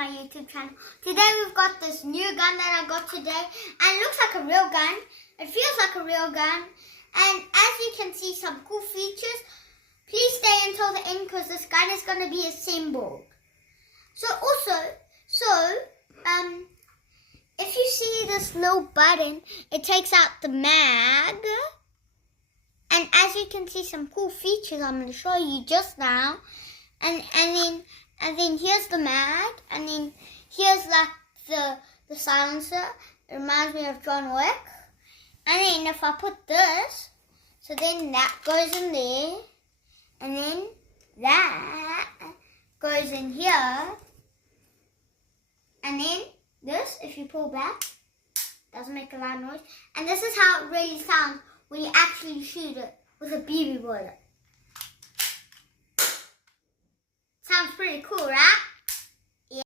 my YouTube channel. Today we've got this new gun that I got today, and it looks like a real gun. It feels like a real gun, and as you can see some cool features. Please stay until the end because this gun is going to be assembled. If you see this little button, it takes out the mag. And as you can see some cool features I'm going to show you just now. And then here's the mag. And then here's like the silencer. It reminds me of John Wick. And then if I put this, so then that goes in there. And then that goes in here. And then this, if you pull back, doesn't make a loud noise. And this is how it really sounds when you actually shoot it with a BB bullet. Sounds pretty cool, right?